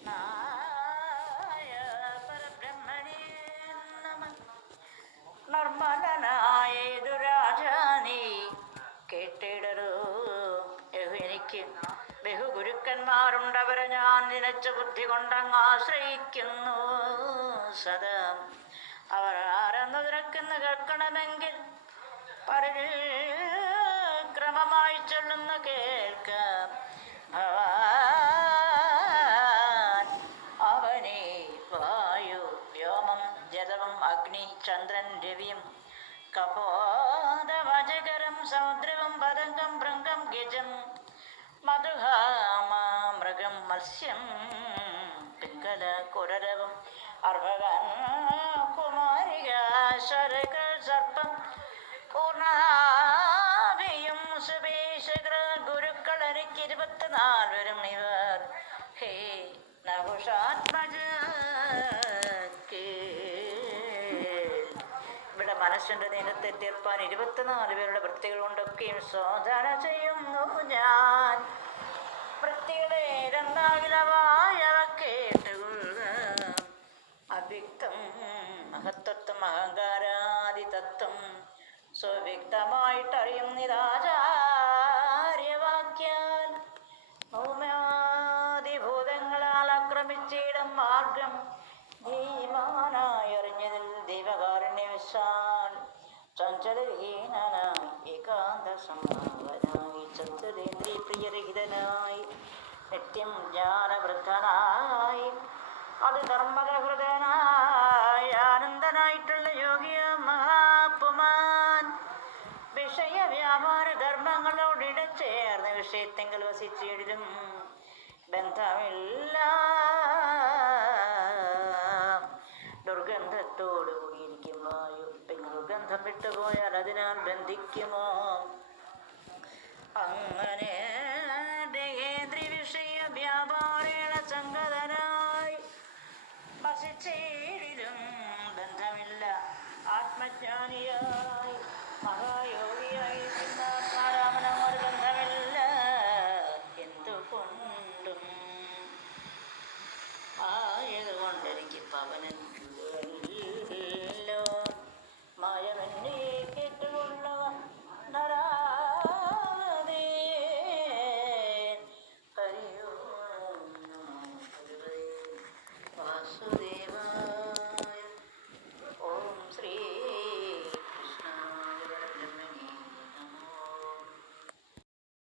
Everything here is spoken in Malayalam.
കൃഷ്ണായ പരബ്രഹ്മണേ നമഃ. നിർമ്മലനായേതു രാജാനീ കേട്ടിടരൂ. എനിക്ക് ബഹുഗുരുക്കന്മാരുണ്ടവരെ ഞാൻ നിനച്ച ബുദ്ധി കൊണ്ടങ്ങ് ആശ്രയിക്കുന്നു സദാ. അവർ ആരെന്ന് നിനക്കെന്ന് കേൾക്കണമെങ്കിൽ പരരിൽ ക്രമമായി ചൊല്ലുന്ന കേൾക്കാം. ഭവാൻ അവനെ വായു വ്യോമം ജലവും അഗ്നി ചന്ദ്രൻ രവിയും കപോദവജകരം സമുദ്രവും പതംഗം ഭൃംഗം ഗജം മധുഹാമ മൃഗം മത്സ്യം പിങ്കല കുരരവും അർഭകൻ കുമാരിക ശരകൾ സർപ്പം പൂർണ്ണാഭിയും സുപേശകർ ഗുരുക്കൾ എനിക്ക് 24 വരും ഇവർ. ഹേ നഹുഷാത്മജ ഇവിടെ മനസ്സിൻ്റെ നീനത്തെ തീർപ്പാൻ 24 പേരുടെ വൃത്തികൾ കൊണ്ടൊക്കെയും ശോധന ചെയ്യുന്നു ഞാൻ. വൃത്തികളെ രണ്ടാകിലവായവ കേട്ടുകൊള്ളുക. അവ്യക്തം മഹത്തത്വം അഹങ്കാരാദിതത്വം സ്വവ്യക്തമായിട്ടറിയുന്നിതാചാര്യവാക്യാൽ. ഭൂമ്യാദിഭൂതങ്ങളാൽ ആക്രമിച്ചിടും മാർഗം ധീമാനായി അറിഞ്ഞതിൽ ദൈവകാരുണ്യവശാൽ ചഞ്ചലഹീനനായി ഏകാന്ത സമാവനായി ചതുരേന്ദ്രിയ പ്രിയരഹിതനായി നിത്യം ജ്ഞാനവൃദ്ധനായി അതിധർമ്മഹൃദയനായ ആനന്ദനായിട്ടുള്ള യോഗിയ മഹാപുമാൻ വിഷയവ്യാപാര ധർമ്മങ്ങളോട് ഇടച്ചേർന്ന് വിഷയത്തെങ്കിൽ വസിച്ചിടിലും ബന്ധമില്ല. ദുർഗന്ധത്തോടു കൂടിയിരിക്കും വായു. പിന്നെ ദുർഗന്ധം വിട്ടുപോയാൽ അതിനാൽ ബന്ധിക്കുമോ? അങ്ങ്